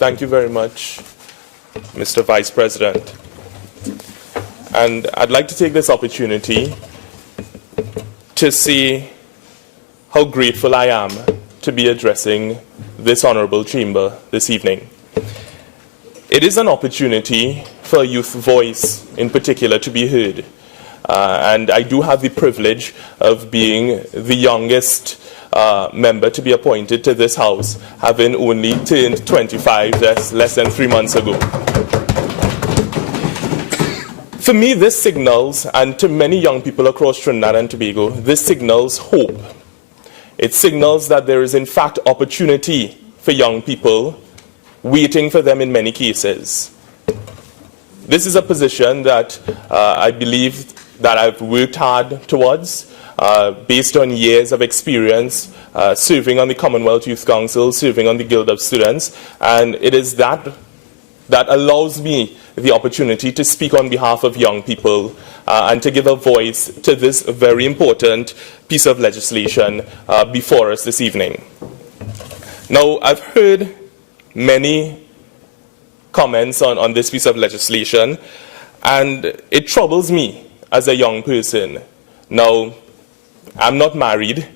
Thank you very much, Mr. Vice President. And I'd like to take this opportunity to say how grateful I am to be addressing this honorable chamber this evening. It is an opportunity for a youth voice in particular to be heard. And I do have the privilege of being the youngest member to be appointed to this House, having only turned 25 less than 3 months ago. For me, this signals, and to many young people across Trinidad and Tobago, this signals hope. It signals that there is in fact opportunity for young people waiting for them in many cases. This is a position that I believe that I've worked hard towards, based on years of experience serving on the Commonwealth Youth Council, serving on the Guild of Students, and it is that allows me the opportunity to speak on behalf of young people and to give a voice to this very important piece of legislation before us this evening. Now, I've heard many comments on this piece of legislation, and it troubles me as a young person. Now, I'm not married.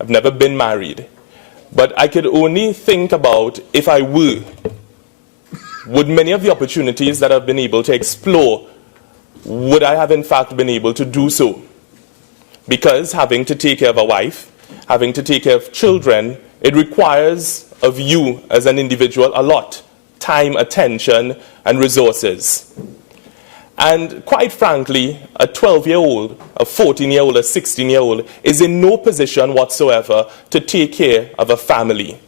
I've never been married. But I could only think about if I were, would many of the opportunities that I've been able to explore, would I have in fact been able to do so? Because having to take care of a wife, having to take care of children, it requires of you as an individual a lot: time, attention, and resources. And quite frankly, a 12-year-old, a 14-year-old, a 16-year-old is in no position whatsoever to take care of a family.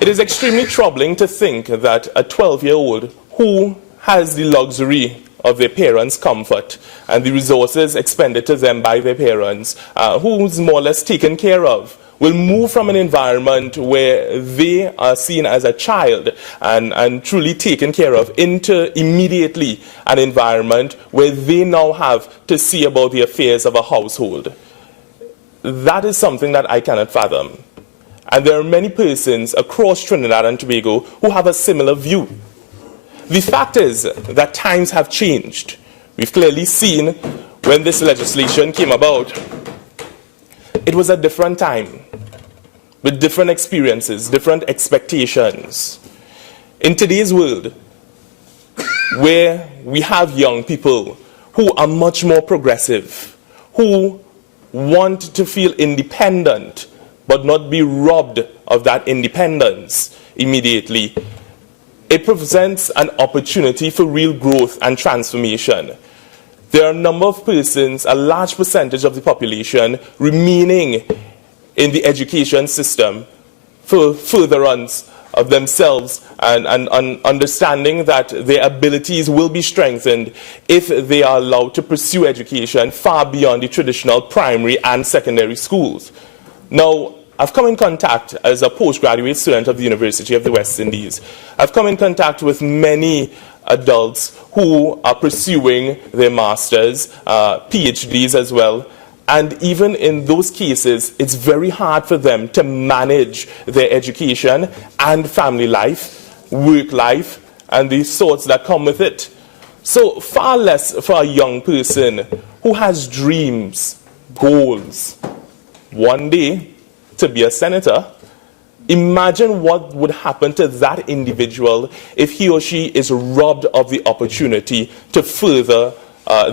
It is extremely troubling to think that a 12-year-old who has the luxury of their parents' comfort and the resources expended to them by their parents, who's more or less taken care of, will move from an environment where they are seen as a child and truly taken care of into immediately an environment where they now have to see about the affairs of a household. That is something that I cannot fathom. And there are many persons across Trinidad and Tobago who have a similar view. The fact is that times have changed. We've clearly seen when this legislation came about, it was a different time, with different experiences, different expectations. In today's world, where we have young people who are much more progressive, who want to feel independent, but not be robbed of that independence immediately, it presents an opportunity for real growth and transformation. There are a number of persons, a large percentage of the population, remaining in the education system for furtherance of themselves and understanding that their abilities will be strengthened if they are allowed to pursue education far beyond the traditional primary and secondary schools. Now, I've come in contact as a postgraduate student of the University of the West Indies. I've come in contact with many adults who are pursuing their masters, PhDs as well. And even in those cases, it's very hard for them to manage their education and family life, work life, and the sorts that come with it. So far less for a young person who has dreams, goals, one day to be a senator. Imagine what would happen to that individual if he or she is robbed of the opportunity to further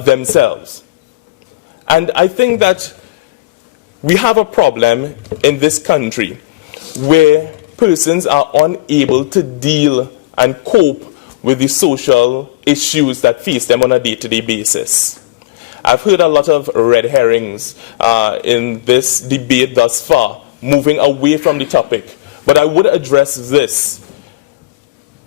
themselves. And I think that we have a problem in this country where persons are unable to deal and cope with the social issues that face them on a day-to-day basis. I've heard a lot of red herrings in this debate thus far, moving away from the topic. But I would address this.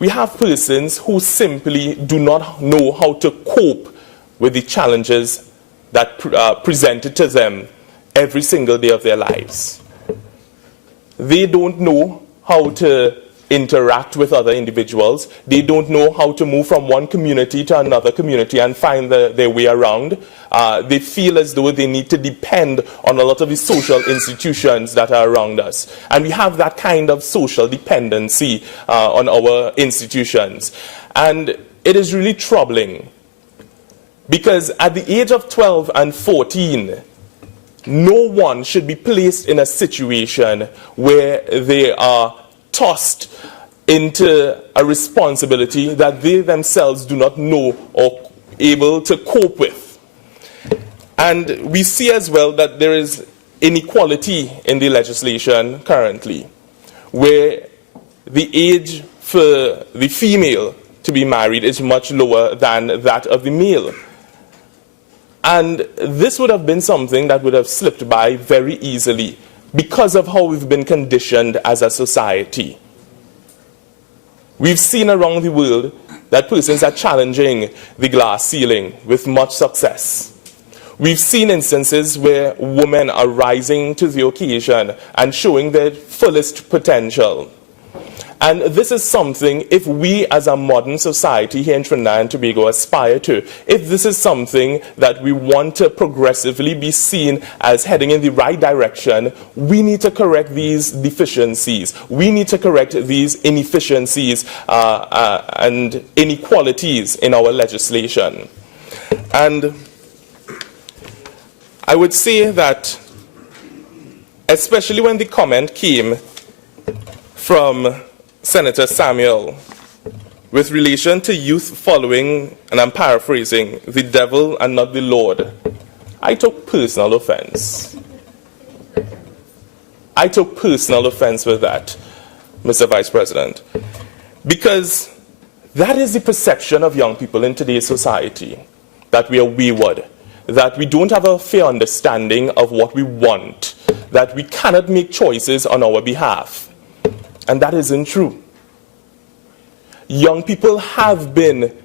We have persons who simply do not know how to cope with the challenges that presented to them every single day of their lives. They don't know how to interact with other individuals. They don't know how to move from one community to another community and find their way around. They feel as though they need to depend on a lot of the social institutions that are around us. And we have that kind of social dependency on our institutions. And it is really troubling, because at the age of 12 and 14, no one should be placed in a situation where they are tossed into a responsibility that they themselves do not know or able to cope with. And we see as well that there is inequality in the legislation currently, where the age for the female to be married is much lower than that of the male. And this would have been something that would have slipped by very easily because of how we've been conditioned as a society. We've seen around the world that persons are challenging the glass ceiling with much success. We've seen instances where women are rising to the occasion and showing their fullest potential. And this is something, if we as a modern society here in Trinidad and Tobago aspire to, if this is something that we want to progressively be seen as heading in the right direction, we need to correct these deficiencies. We need to correct these inefficiencies and inequalities in our legislation. And I would say that, especially when the comment came from Senator Samuel with relation to youth following, and I'm paraphrasing, the devil and not the Lord, I took personal offense. I took personal offense with that, Mr. Vice President, because that is the perception of young people in today's society, that we are wayward, that we don't have a fair understanding of what we want, that we cannot make choices on our behalf. And that isn't true. Young people have been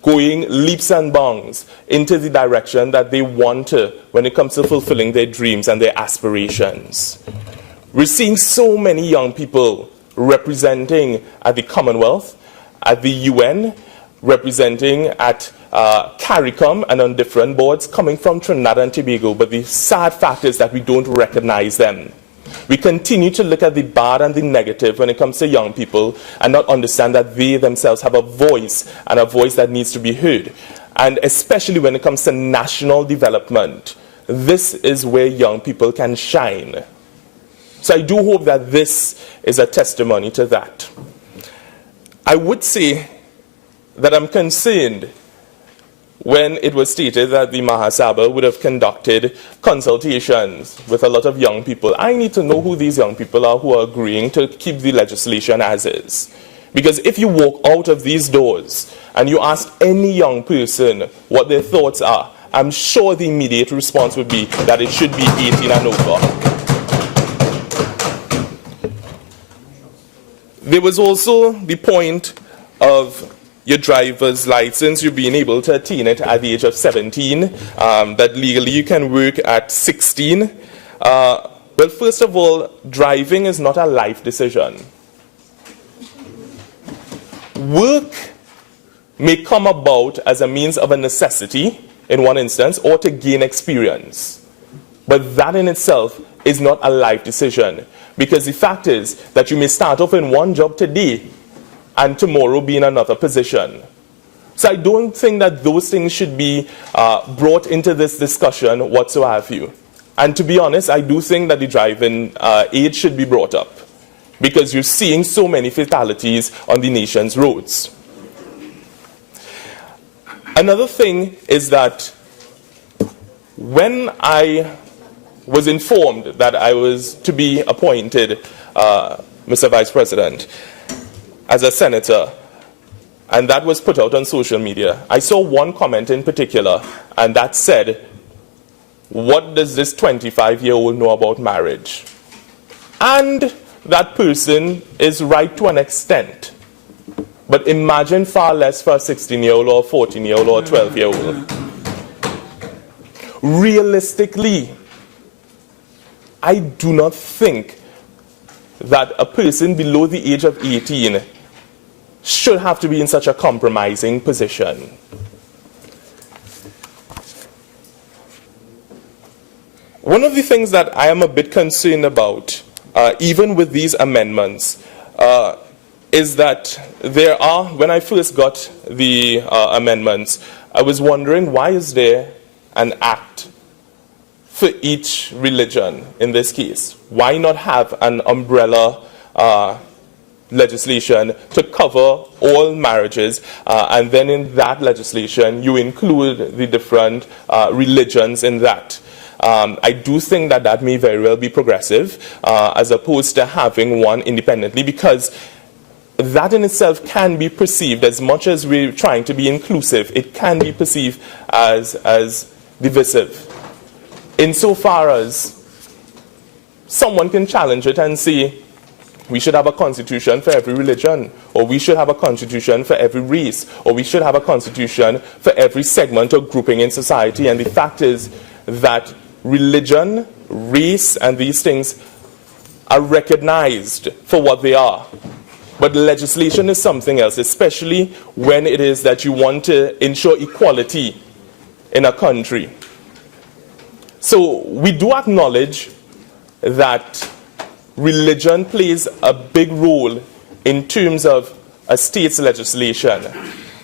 going leaps and bounds into the direction that they want to when it comes to fulfilling their dreams and their aspirations. We're seeing so many young people representing at the Commonwealth, at the UN, representing at CARICOM and on different boards coming from Trinidad and Tobago, but the sad fact is that we don't recognize them. We continue to look at the bad and the negative when it comes to young people and not understand that they themselves have a voice, and a voice that needs to be heard. And especially when it comes to national development, this is where young people can shine. So I do hope that this is a testimony to that. I would say that I'm concerned when it was stated that the Mahasabha would have conducted consultations with a lot of young people. I need to know who these young people are who are agreeing to keep the legislation as is. Because if you walk out of these doors and you ask any young person what their thoughts are, I'm sure the immediate response would be that it should be 18 and over. There was also the point of your driver's license, you being able to attain it at the age of 17, that legally you can work at 16. Well, first of all, driving is not a life decision. Work may come about as a means of a necessity in one instance, or to gain experience. But that in itself is not a life decision, because the fact is that you may start off in one job today and tomorrow be in another position. So I don't think that those things should be brought into this discussion whatsoever. And to be honest, I do think that the driving age should be brought up, because you're seeing so many fatalities on the nation's roads. Another thing is that when I was informed that I was to be appointed, Mr. Vice President, as a senator, and that was put out on social media, I saw one comment in particular, and that said, "What does this 25-year-old know about marriage?" And that person is right to an extent. But imagine far less for a 16-year-old or a 14-year-old or a 12-year-old. Realistically, I do not think that a person below the age of 18 should have to be in such a compromising position. One of the things that I am a bit concerned about, even with these amendments, is that there are, when I first got the amendments, I was wondering, why is there an act for each religion in this case? Why not have an umbrella legislation to cover all marriages, and then in that legislation you include the different religions in that? I do think that that may very well be progressive, as opposed to having one independently, because that in itself can be perceived, as much as we're trying to be inclusive, it can be perceived as divisive. Insofar as someone can challenge it and say, we should have a constitution for every religion, or we should have a constitution for every race, or we should have a constitution for every segment or grouping in society. And the fact is that religion, race, and these things are recognized for what they are. But legislation is something else, especially when it is that you want to ensure equality in a country. So we do acknowledge that religion plays a big role in terms of a state's legislation,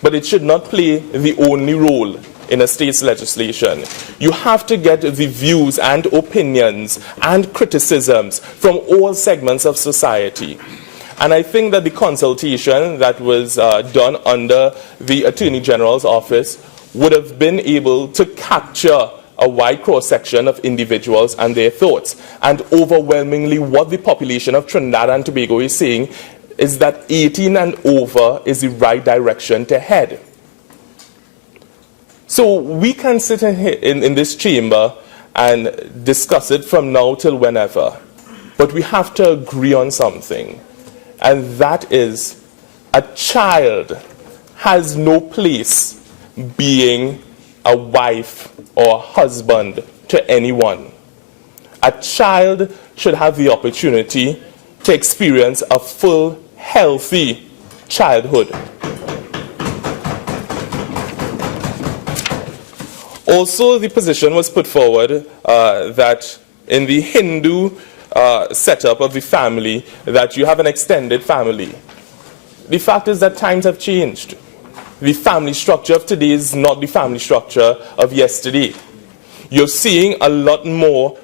but it should not play the only role in a state's legislation. You have to get the views and opinions and criticisms from all segments of society. And I think that the consultation that was done under the Attorney General's office would have been able to capture a wide cross-section of individuals and their thoughts. And overwhelmingly, what the population of Trinidad and Tobago is saying is that 18 and over is the right direction to head. So we can sit in this chamber and discuss it from now till whenever. But we have to agree on something. And that is, a child has no place being a wife or a husband to anyone. A child should have the opportunity to experience a full, healthy childhood. Also, the position was put forward that in the Hindu setup of the family, that you have an extended family. The fact is that times have changed. The family structure of today is not the family structure of yesterday. You're seeing a lot more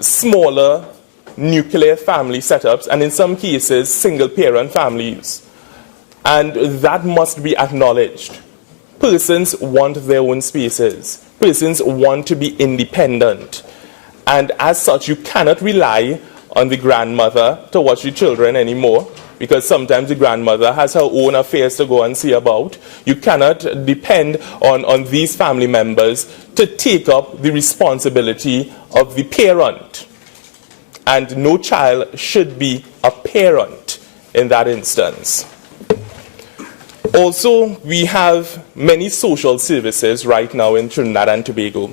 smaller nuclear family setups, and in some cases, single-parent families. And that must be acknowledged. Persons want their own spaces. Persons want to be independent. And as such, you cannot rely on the grandmother to watch the children anymore, because sometimes the grandmother has her own affairs to go and see about. You cannot depend on these family members to take up the responsibility of the parent. And no child should be a parent in that instance. Also, we have many social services right now in Trinidad and Tobago.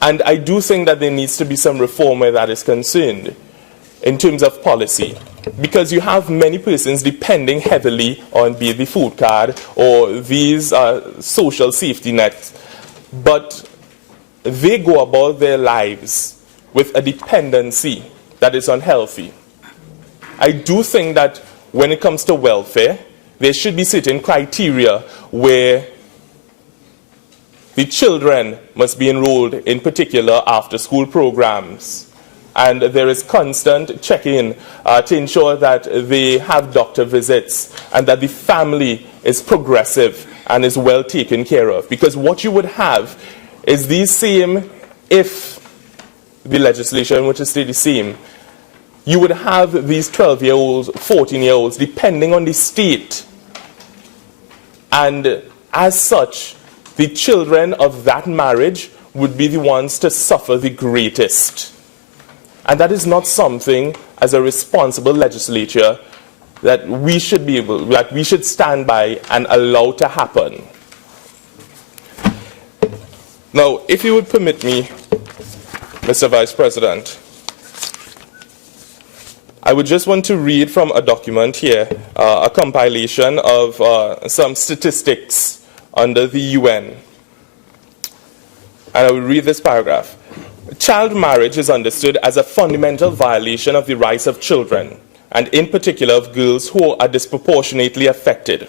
And I do think that there needs to be some reform where that is concerned in terms of policy. Because you have many persons depending heavily on be it the food card or these social safety nets. But they go about their lives with a dependency that is unhealthy. I do think that when it comes to welfare, there should be certain criteria where the children must be enrolled in particular after-school programs. And there is constant check-in to ensure that they have doctor visits and that the family is progressive and is well taken care of. Because what you would have is these same, if the legislation were to stay the same, you would have these 12-year-olds, 14-year-olds, depending on the state. And as such, the children of that marriage would be the ones to suffer the greatest. And that is not something, as a responsible legislature, that we should be able, that we should stand by and allow to happen. Now, if you would permit me, Mr. Vice President, would just want to read from a document here, a compilation of some statistics under the UN. And I will read this paragraph. Child marriage is understood as a fundamental violation of the rights of children, and in particular of girls who are disproportionately affected.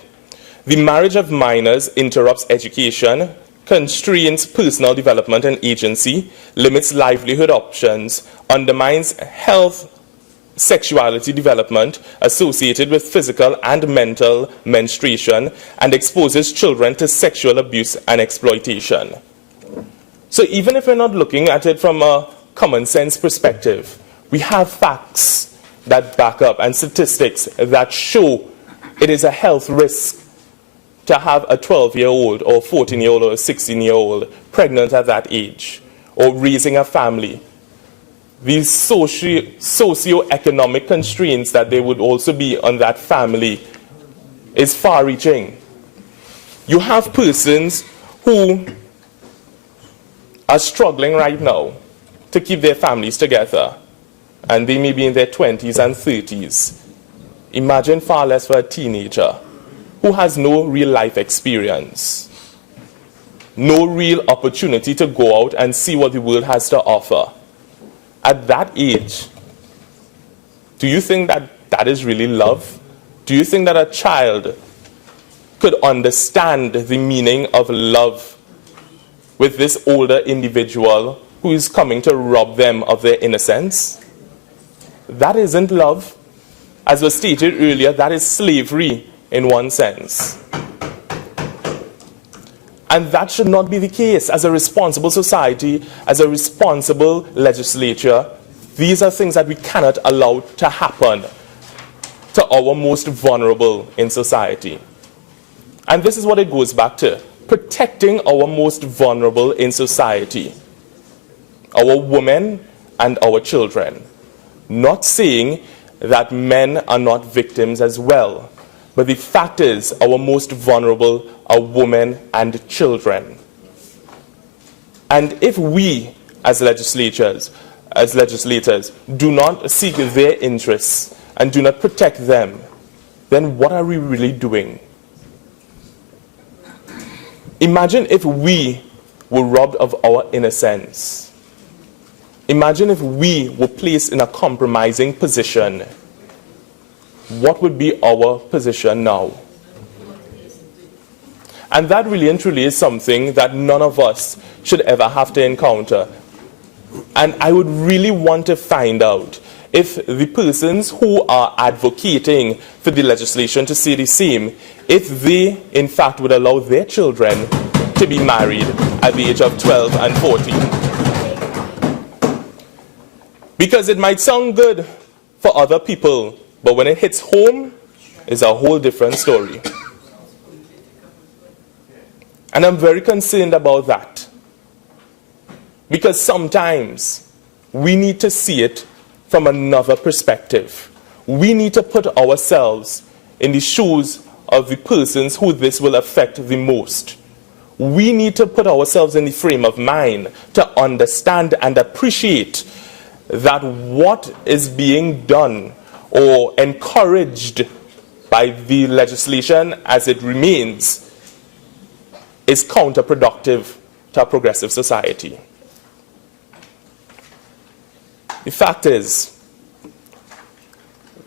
The marriage of minors interrupts education, constrains personal development and agency, limits livelihood options, undermines health, sexuality development associated with physical and mental menstruation, and exposes children to sexual abuse and exploitation. So even if we're not looking at it from a common sense perspective, we have facts that back up and statistics that show it is a health risk to have a 12-year-old or 14-year-old or a 16-year-old pregnant at that age, or raising a family. These socio-economic constraints that there would also be on that family is far-reaching. You have persons who are struggling right now to keep their families together, and they may be in their 20s and 30s. Imagine far less for a teenager who has no real life experience, no real opportunity to go out and see what the world has to offer. At that age, do you think that that is really love? Do you think that a child could understand the meaning of love with this older individual who is coming to rob them of their innocence? That isn't love. As was stated earlier, that is slavery in one sense. And that should not be the case. As a responsible society, as a responsible legislature, these are things that we cannot allow to happen to our most vulnerable in society. And this is what it goes back to: protecting our most vulnerable in society, our women and our children. Not saying that men are not victims as well, but the fact is our most vulnerable are women and children. And if we as legislators do not seek their interests and do not protect them, then what are we really doing? Imagine if we were robbed of our innocence. Imagine if we were placed in a compromising position. What would be our position now? And that really and truly is something that none of us should ever have to encounter. And I would really want to find out if the persons who are advocating for the legislation to say the same, if they in fact would allow their children to be married at the age of 12 and 14. Because it might sound good for other people, but when it hits home, it's a whole different story. And I'm very concerned about that. Because sometimes we need to see it from another perspective. We need to put ourselves in the shoes of the persons who this will affect the most. We need to put ourselves in the frame of mind to understand and appreciate that what is being done or encouraged by the legislation as it remains is counterproductive to a progressive society. The fact is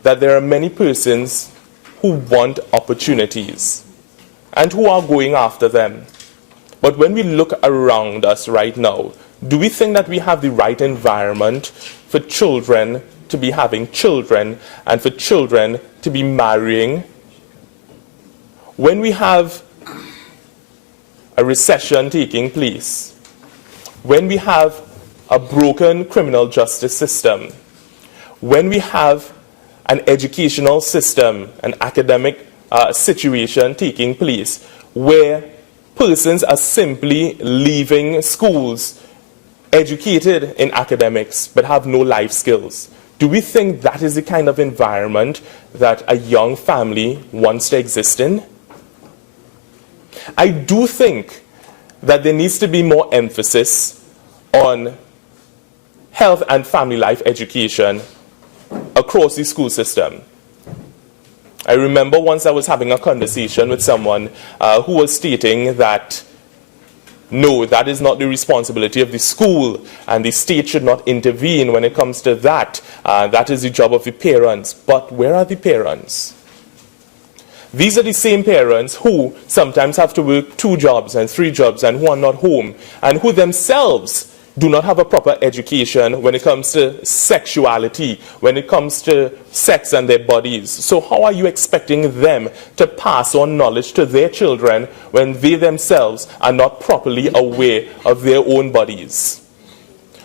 that there are many persons who want opportunities and who are going after them. But when we look around us right now, do we think that we have the right environment for children to be having children and for children to be marrying? When we have a recession taking place, when we have a broken criminal justice system, when we have an educational system, an academic situation taking place where persons are simply leaving schools educated in academics but have no life skills, do we think that is the kind of environment that a young family wants to exist in? I do think that there needs to be more emphasis on health and family life education across the school system. I remember once I was having a conversation with someone who was stating that no, that is not the responsibility of the school, and the state should not intervene when it comes to that. That is the job of the parents. But where are the parents? These are the same parents who sometimes have to work 2 jobs and 3 jobs and who are not home, and who themselves do not have a proper education when it comes to sexuality, when it comes to sex and their bodies. So how are you expecting them to pass on knowledge to their children when they themselves are not properly aware of their own bodies?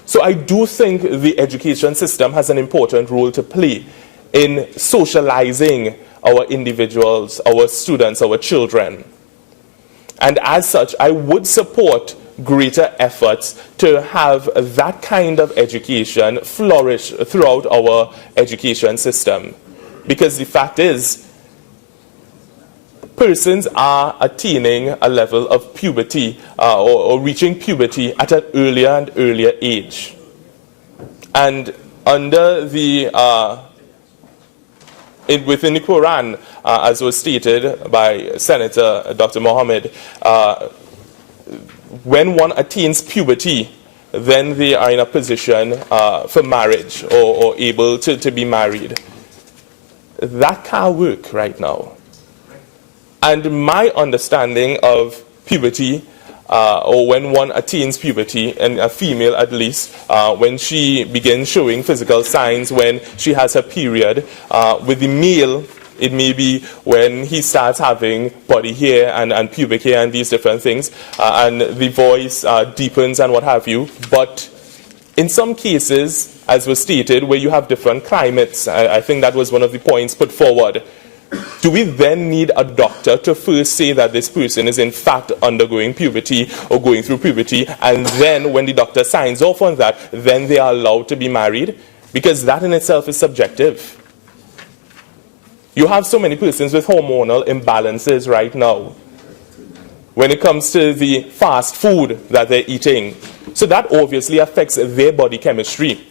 So I do think the education system has an important role to play in socializing our individuals, our students, our children. And as such, I would support greater efforts to have that kind of education flourish throughout our education system. Because the fact is, persons are attaining a level of puberty or reaching puberty at an earlier and earlier age. And under the within the Quran, as was stated by Senator Dr. Mohammed, when one attains puberty, then they are in a position for marriage or able to be married. That can't work right now. And my understanding of puberty, or when one attains puberty, and a female at least, when she begins showing physical signs, when she has her period, with the male, it may be when he starts having body hair and pubic hair and these different things, and the voice deepens and what have you. But in some cases, as was stated, where you have different climates, I think that was one of the points put forward, do we then need a doctor to first say that this person is in fact undergoing puberty or going through puberty, and then when the doctor signs off on that, then they are allowed to be married? Because that in itself is subjective. You have so many persons with hormonal imbalances right now when it comes to the fast food that they're eating. So that obviously affects their body chemistry.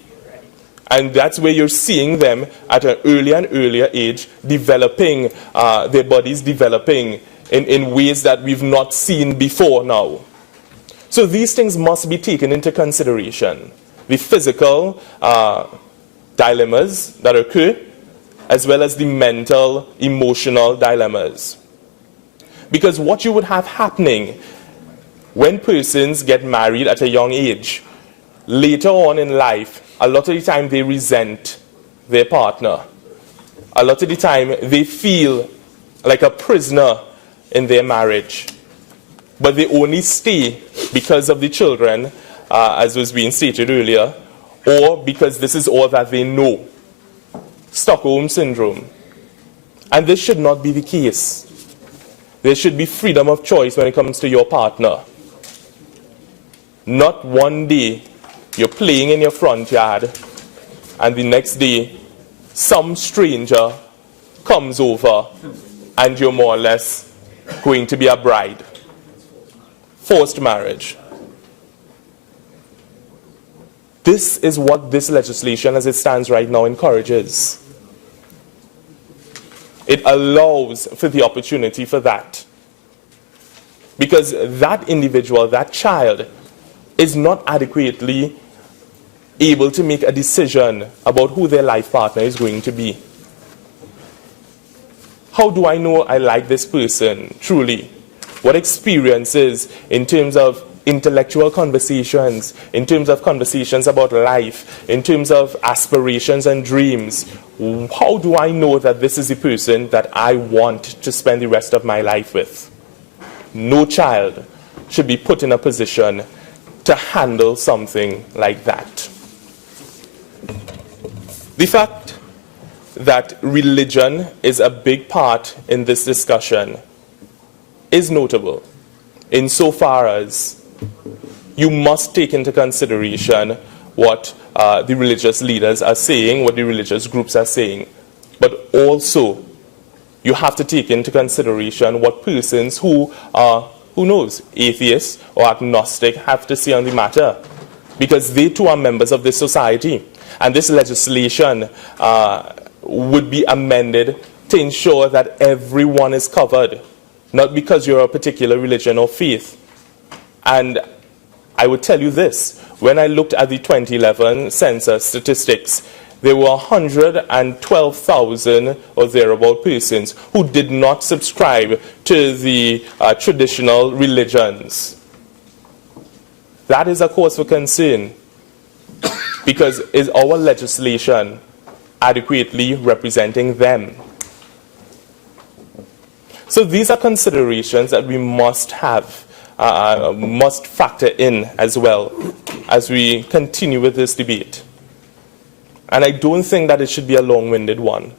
And that's where you're seeing them at an earlier and earlier age developing, their bodies developing in ways that we've not seen before now. So these things must be taken into consideration. The physical dilemmas that occur, as well as the mental, emotional dilemmas. Because what you would have happening when persons get married at a young age, later on in life, a lot of the time they resent their partner. A lot of the time they feel like a prisoner in their marriage. But they only stay because of the children, as was being stated earlier, or because this is all that they know. Stockholm Syndrome. And this should not be the case. There should be freedom of choice when it comes to your partner. Not one day you're playing in your front yard and the next day some stranger comes over and you're more or less going to be a bride. Forced marriage. This is what this legislation as it stands right now encourages. It allows for the opportunity for that. Because that individual, that child, is not adequately able to make a decision about who their life partner is going to be. How do I know I like this person, truly? What experiences in terms of intellectual conversations, in terms of conversations about life, in terms of aspirations and dreams, how do I know that this is the person that I want to spend the rest of my life with? No child should be put in a position to handle something like that. The fact that religion is a big part in this discussion is notable insofar as you must take into consideration what the religious leaders are saying, what the religious groups are saying. But also, you have to take into consideration what persons who are, who knows, atheists or agnostic have to say on the matter. Because they too are members of this society. And this legislation would be amended to ensure that everyone is covered, not because you're a particular religion or faith. And I would tell you this, when I looked at the 2011 census statistics, there were 112,000 or thereabout persons who did not subscribe to the traditional religions. That is a cause for concern, because is our legislation adequately representing them? So these are considerations that we must have, must factor in as well as we continue with this debate. And I don't think that it should be a long-winded one.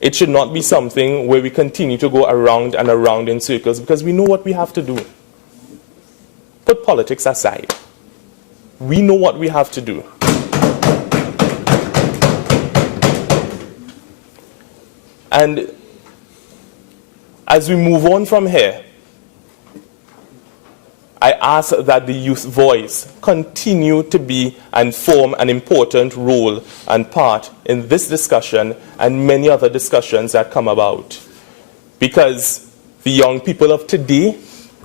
It should not be something where we continue to go around and around in circles, because we know what we have to do. Put politics aside. We know what we have to do. And as we move on from here, I ask that the youth voice continue to be and form an important role and part in this discussion and many other discussions that come about. Because the young people of today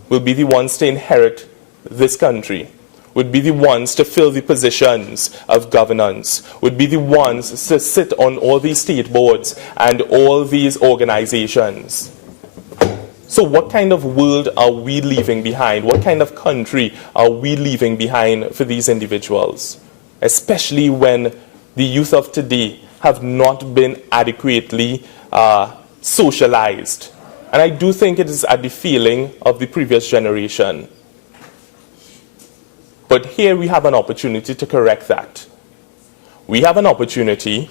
will be the ones to inherit this country, would be the ones to fill the positions of governance, would be the ones to sit on all these state boards and all these organizations. So what kind of world are we leaving behind? What kind of country are we leaving behind for these individuals? Especially when the youth of today have not been adequately socialized. And I do think it is at the feeling of the previous generation. But here we have an opportunity to correct that. We have an opportunity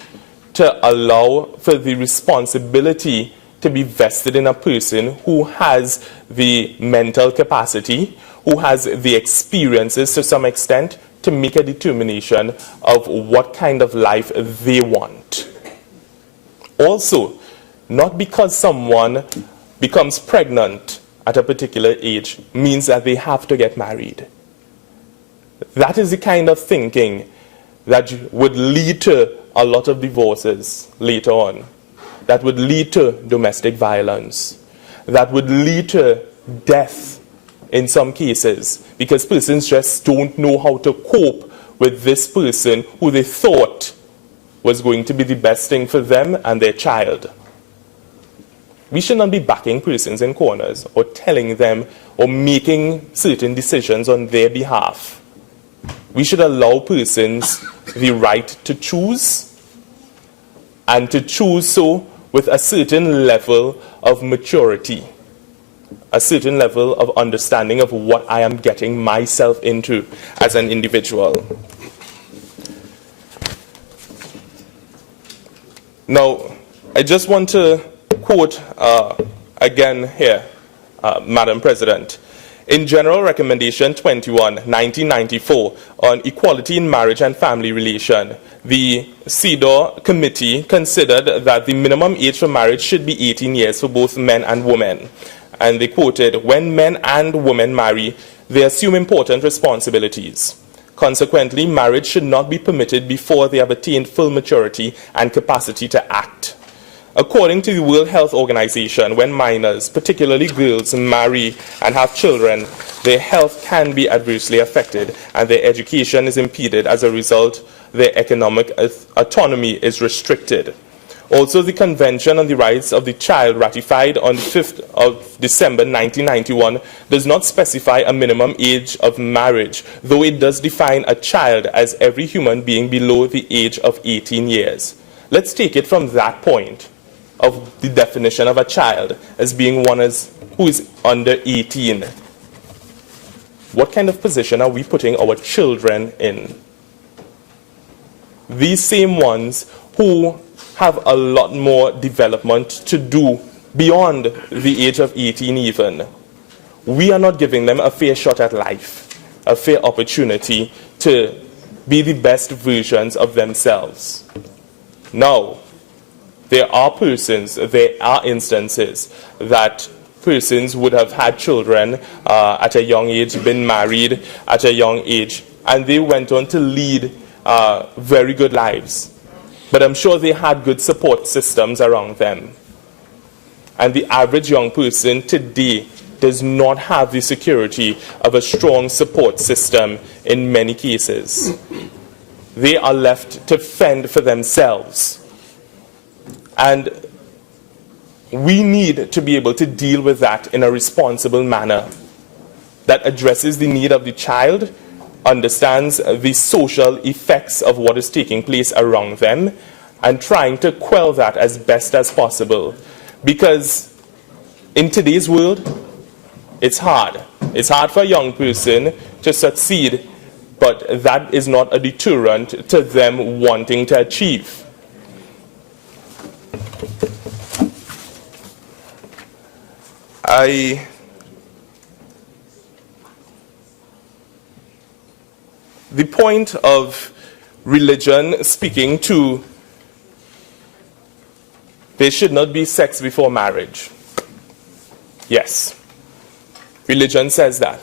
to allow for the responsibility to be vested in a person who has the mental capacity, who has the experiences to some extent, to make a determination of what kind of life they want. Also, not because someone becomes pregnant at a particular age means that they have to get married. That is the kind of thinking that would lead to a lot of divorces later on, that would lead to domestic violence, that would lead to death in some cases, because persons just don't know how to cope with this person who they thought was going to be the best thing for them and their child. We should not be backing persons in corners or telling them or making certain decisions on their behalf. We should allow persons the right to choose, and to choose so with a certain level of maturity, a certain level of understanding of what I am getting myself into as an individual. Now, I just want to quote again here, Madam President. In General Recommendation 21, 1994, on equality in marriage and family relation, the CEDAW committee considered that the minimum age for marriage should be 18 years for both men and women. And they quoted, "When men and women marry, they assume important responsibilities. Consequently, marriage should not be permitted before they have attained full maturity and capacity to act. According to the World Health Organization, when minors, particularly girls, marry and have children, their health can be adversely affected and their education is impeded. As a result, their economic autonomy is restricted." Also, the Convention on the Rights of the Child, ratified on the 5th of December 1991, does not specify a minimum age of marriage, though it does define a child as every human being below the age of 18 years. Let's take it from that point of the definition of a child as being one who is under 18. What kind of position are we putting our children in? These same ones who have a lot more development to do beyond the age of 18 even. We are not giving them a fair shot at life, a fair opportunity to be the best versions of themselves. Now, there are instances that persons would have had children at a young age, been married at a young age, and they went on to lead very good lives. But I'm sure they had good support systems around them. And the average young person today does not have the security of a strong support system in many cases. They are left to fend for themselves. And we need to be able to deal with that in a responsible manner that addresses the need of the child, understands the social effects of what is taking place around them, and trying to quell that as best as possible. Because in today's world, it's hard. It's hard for a young person to succeed, but that is not a deterrent to them wanting to achieve. The point of religion speaking to there should not be sex before marriage. Yes, religion says that.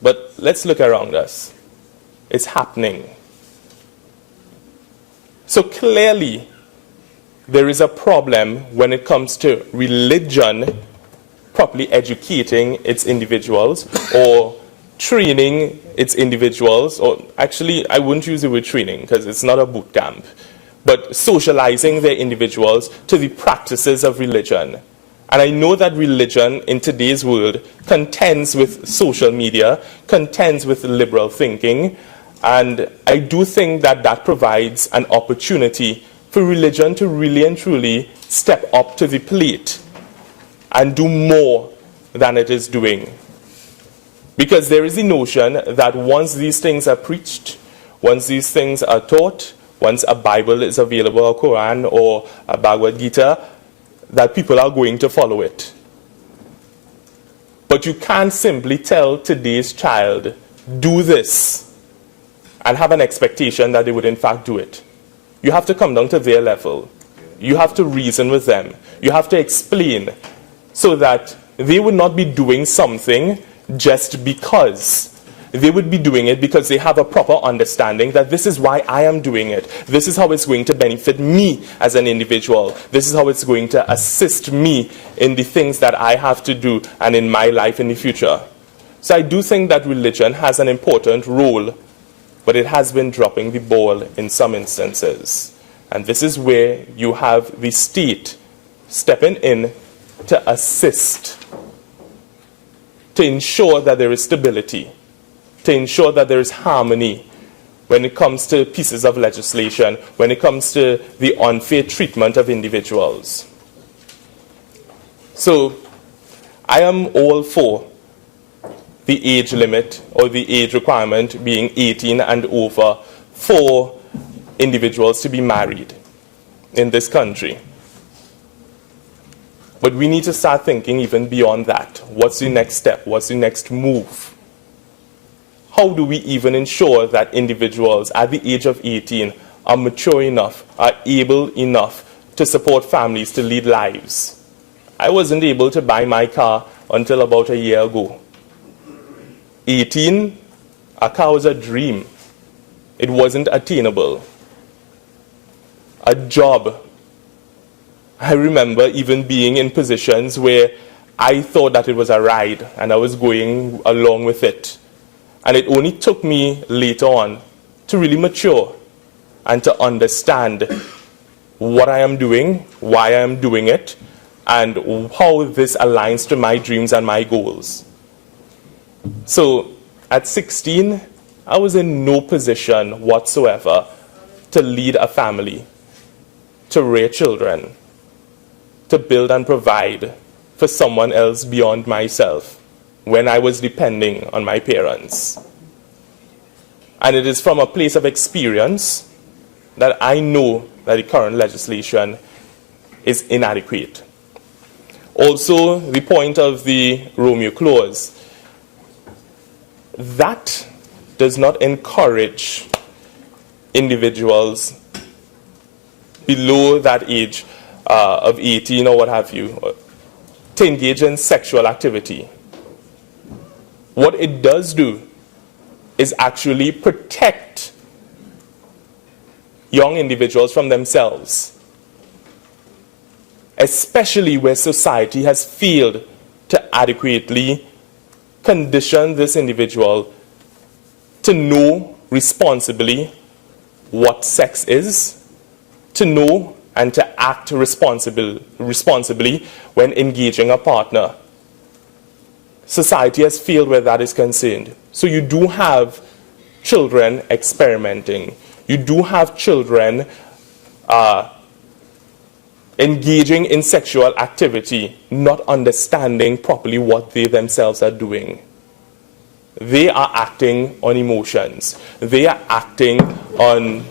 But let's look around us. It's happening. So clearly, there is a problem when it comes to religion properly educating its individuals or training its individuals, or actually I wouldn't use the word training because it's not a boot camp, but socializing their individuals to the practices of religion. And I know that religion in today's world contends with social media, contends with liberal thinking, and I do think that that provides an opportunity for religion to really and truly step up to the plate and do more than it is doing. Because there is the notion that once these things are preached, once these things are taught, once a Bible is available, a Quran or a Bhagavad Gita, that people are going to follow it. But you can't simply tell today's child, do this, and have an expectation that they would in fact do it. You have to come down to their level. You have to reason with them. You have to explain so that they would not be doing something just because. They would be doing it because they have a proper understanding that this is why I am doing it. This is how it's going to benefit me as an individual. This is how it's going to assist me in the things that I have to do and in my life in the future. So I do think that religion has an important role, but it has been dropping the ball in some instances. And this is where you have the state stepping in to assist, to ensure that there is stability, to ensure that there is harmony when it comes to pieces of legislation, when it comes to the unfair treatment of individuals. So I am all for the age limit or the age requirement being 18 and over for individuals to be married in this country. But we need to start thinking even beyond that. What's the next step? What's the next move? How do we even ensure that individuals at the age of 18 are mature enough, are able enough to support families, to lead lives? I wasn't able to buy my car until about a year ago. 18, a car was a dream. It wasn't attainable. A job. I remember even being in positions where I thought that it was a ride and I was going along with it. And it only took me later on to really mature and to understand what I am doing, why I am doing it, and how this aligns to my dreams and my goals. So at 16, I was in no position whatsoever to lead a family, to rear children, to build and provide for someone else beyond myself when I was depending on my parents. And it is from a place of experience that I know that the current legislation is inadequate. Also, the point of the Romeo Clause, that does not encourage individuals below that age of 18 or what have you to engage in sexual activity. What it does do is actually protect young individuals from themselves, especially where society has failed to adequately condition this individual to know responsibly what sex is, to know and to act responsibly when engaging a partner. Society has failed where that is concerned. So you do have children experimenting. You do have children engaging in sexual activity, not understanding properly what they themselves are doing. They are acting on emotions. They are acting on...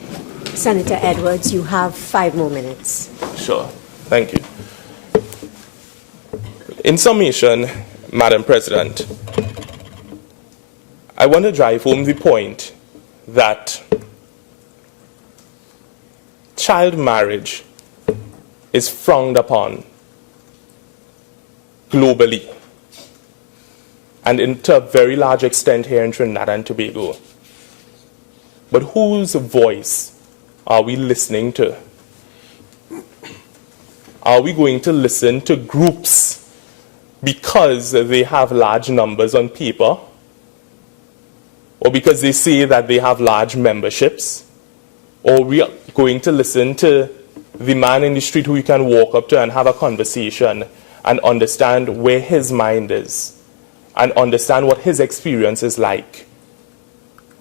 Senator Edwards, you have 5 more minutes. Sure. Thank you. In summation, Madam President, I want to drive home the point that child marriage is frowned upon globally and to a very large extent here in Trinidad and Tobago. But whose voice are we listening to? Are we going to listen to groups because they have large numbers on paper, or because they say that they have large memberships? Or we are going to listen to the man in the street who you can walk up to and have a conversation and understand where his mind is and understand what his experience is like,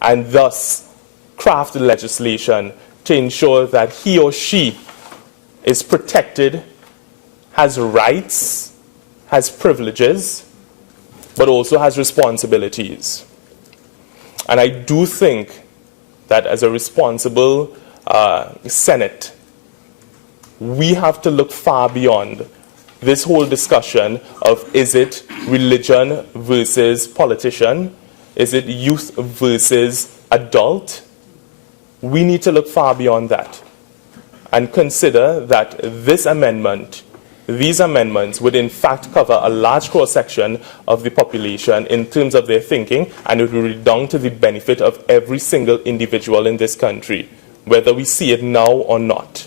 and thus craft legislation to ensure that he or she is protected, has rights, has privileges, but also has responsibilities. And I do think that as a responsible Senate, we have to look far beyond this whole discussion of, is it religion versus politician? Is it youth versus adult? We need to look far beyond that and consider that this amendment, these amendments would in fact cover a large cross-section of the population in terms of their thinking, and it will redound to the benefit of every single individual in this country, whether we see it now or not.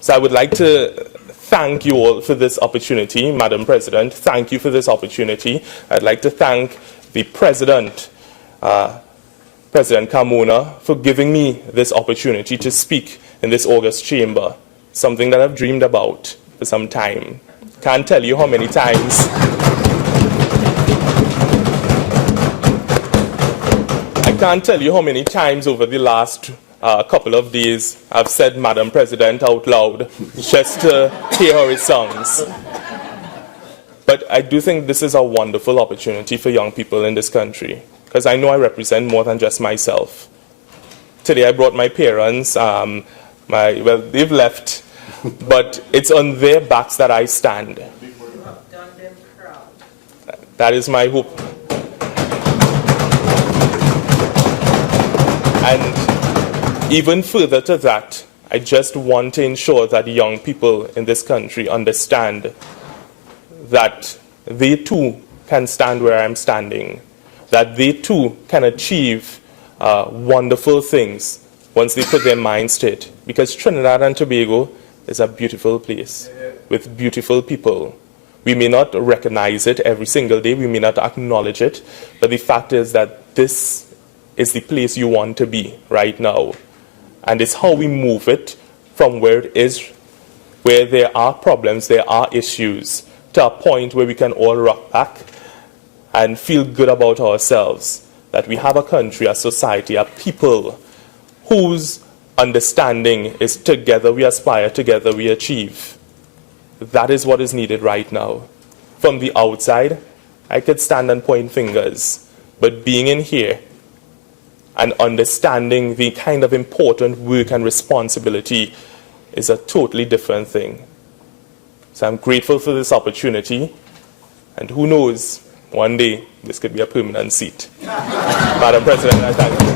So I would like to thank you all for this opportunity, Madam President. Thank you for this opportunity. I'd like to thank the President, President Carmona, for giving me this opportunity to speak in this august chamber, something that I've dreamed about for some time. Can't tell you how many times over the last couple of days I've said Madam President out loud just to hear her songs. But I do think this is a wonderful opportunity for young people in this country, because I know I represent more than just myself. Today I brought my parents. Well, they've left, but it's on their backs that I stand. That is my hope. And even further to that, I just want to ensure that young people in this country understand that they too can stand where I'm standing, that they too can achieve wonderful things once they put their minds to it. Because Trinidad and Tobago is a beautiful place with beautiful people. We may not recognize it every single day, we may not acknowledge it, but the fact is that this is the place you want to be right now. And it's how we move it from where it is, where there are problems, there are issues, to a point where we can all rock back and feel good about ourselves, that we have a country, a society, a people whose understanding is together we aspire, together we achieve. That is what is needed right now. From the outside, I could stand and point fingers, but being in here and understanding the kind of important work and responsibility is a totally different thing. So I'm grateful for this opportunity, and who knows, one day this could be a permanent seat. Madam President, I thank you.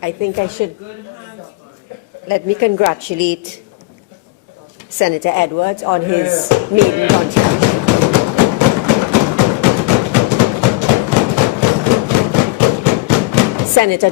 I think I should let me congratulate Senator Edwards on his maiden contribution. Senator